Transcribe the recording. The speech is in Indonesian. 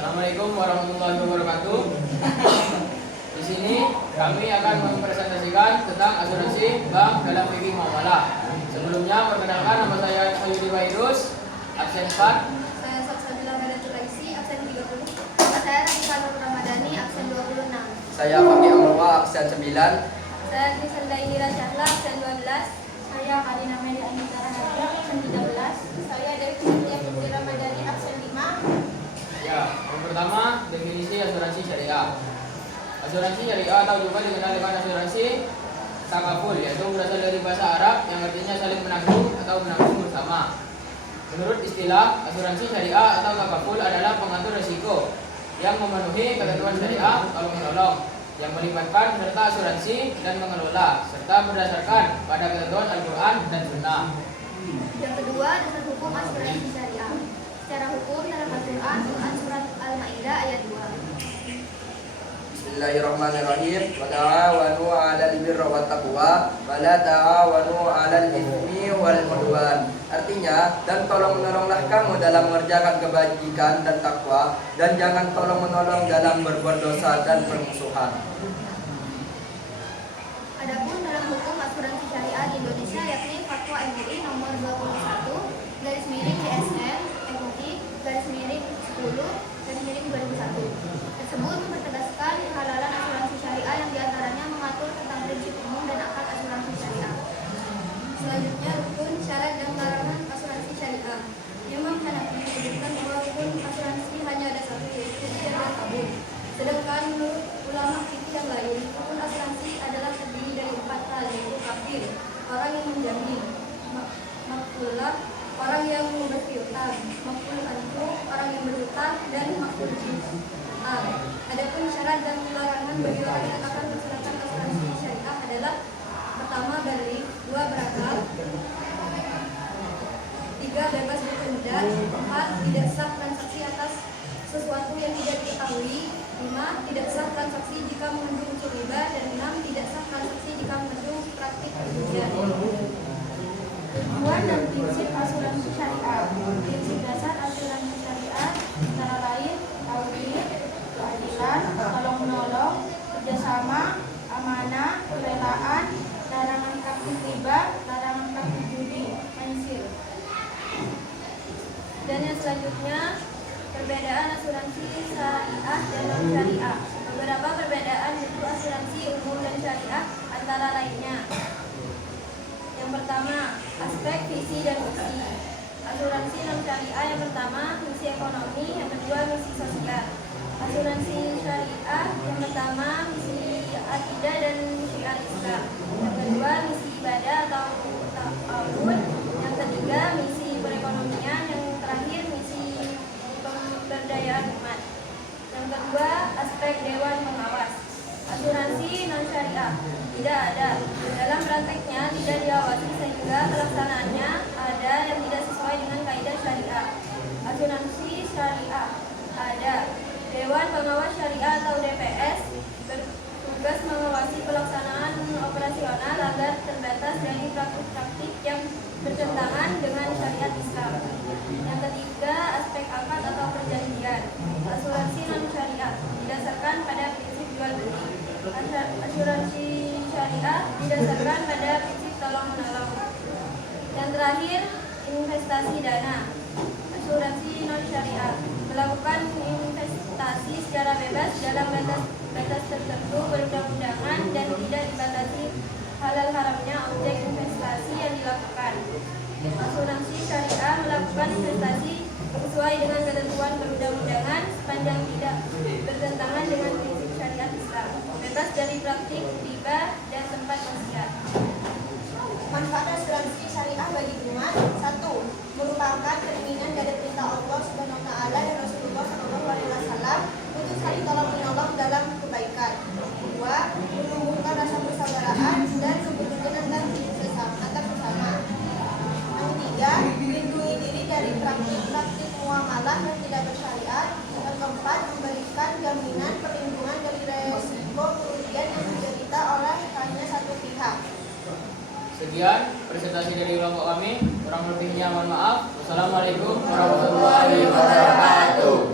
Assalamualaikum warahmatullahi wabarakatuh. Di sini kami akan mempresentasikan tentang asuransi bank dalam fikih muamalah. Sebelumnya perkenalkan, nama saya Hayudi Wairus, absen 4. Saya Sabsabila Medatul Aisi, absen 30. Saya Rafika Nur Ramadhani, absen 26. Saya Faki Amrwa, absen 9. Saya Trisanda Indira Syahla, absen 12. Saya Karina Meli Anita Raharja, absen 13. Saya Devi Setia Putri Ramadhani, absen 5. Ya, yang pertama definisi asuransi syariah. Asuransi syariah atau juga dikenal dengan asuransi takaful, yaitu berasal dari bahasa Arab yang artinya saling menanggung atau menanggung bersama. Menurut istilah, asuransi syariah atau takaful adalah pengatur risiko yang memenuhi ketentuan syariah tolong menolong yang melibatkan serta asuransi dan mengelola serta berdasarkan pada ketentuan Al-Quran dan Sunnah. Yang kedua, dasar hukum asuransi syariah. Secara hukum dalam Al-Quran, surat Al-Maidah ayat 2. Bismillahirrahmanirrahim. Wa ta'awanu 'alal birri wat taqwa wa la ta'awanu 'alal itsmi wal 'udwan. Artinya, dan tolong menolonglah kamu dalam mengerjakan kebajikan dan takwa, dan jangan tolong menolong dalam berbuat dosa dan permusuhan. Adapun dalam hukum asuransi syariah di Indonesia, yakni Fatwa MUI nomor 21/CSN/10/2001 tersebut mempertegaskan kehalalan asuransi syariah yang diantaranya mengatur tentang prinsip umum dan akad asuransi syariah. Selanjutnya, rukun, syarat, dan larangan asuransi syariah. Imam Hanafi menyebutkan bahwa rukun asuransi hanya ada satu, yaitu ijab dan kabul. Sedangkan menurut ulama fikih yang lain, rukun asuransi adalah terdiri dari 4 hal, yaitu kafil, orang yang menjamin, makfulah, orang yang berpiutang, makful anhu, orang yang berhutang, dan makful jins. Adapun syarat dan larangan bagi orang yang akan melaksanakan asuransi syariah adalah: pertama, balik; 2, berakal; 3, bebas berkendaraan; 4, tidak sah transaksi atas sesuatu yang tidak diketahui; 5, tidak sah transaksi jika mengandung unsur riba; dan 6, tidak sah transaksi jika mengandung praktik penjualan. Tujuan dan prinsip asuransi syariah. Prinsip dasar asuransi syariah antara lain tauhid, keadilan, tolong menolong, kerjasama, amanah, kerelaan, larangan praktik riba, larangan praktik judi, maisir. Dan yang selanjutnya, perbedaan asuransi syariah dan non syariah. Beberapa perbedaan yaitu asuransi umum dan syariah antara lainnya. Yang pertama, aspek visi dan misi. Asuransi non syariah yang pertama, misi ekonomi; yang kedua, misi sosial. Asuransi syariah yang pertama, misi akidah dan syiar Islam. Yang kedua, misi ibadah atau ta'awun. Yang ketiga, misi perekonomian. Yang terakhir, misi pemberdayaan umat. Yang kedua, aspek dewan pengawas. Asuransi non syariah tidak ada. Dalam prakteknya tidak diawasi sehingga pelaksanaannya ada yang tidak sesuai dengan kaidah syariah. Asuransi syariah ada. Dewan Pengawas Syariah atau DPS bertugas mengawasi pelaksanaan operasional agar terbatas dari praktik-praktik yang bertentangan dengan syariat Islam. Yang ketiga, aspek akad atau perjanjian. Asuransi non syariah didasarkan pada prinsip jual beli. Asuransi syariah didasarkan pada prinsip tolong menolong. Yang terakhir, investasi dana. Asuransi non syariah melakukan investasi secara bebas dalam batas tertentu perundang-undangan dan tidak dibatasi halal haramnya objek investasi yang dilakukan. Asuransi syariah melakukan investasi sesuai dengan ketentuan perundang-undangan sepanjang tidak bertentangan dengan prinsip syariat Islam, bebas dari praktik riba dan tempat maksiat. Manfaat asuransi syariah bagi umat: 1. Merupakan keinginan dari perintah Allah Subhanahu wa taala dan Rasulullah sallallahu alaihi wasallam untuk saling tolong menolong dalam kebaikan. 2. Menumbuhkan rasa persaudaraan dan kepedulian antar sesama. Yang 3. Melindungi diri dari praktik-praktik muamalah yang tidak bersyariat. Yang 4. Memberikan jaminan perlindungan dari resiko kerugian yang diderita oleh hanya satu pihak. Sekian presentasi dari kelompok kami. Kurang lebihnya mohon maaf. Wassalamualaikum warahmatullahi wabarakatuh.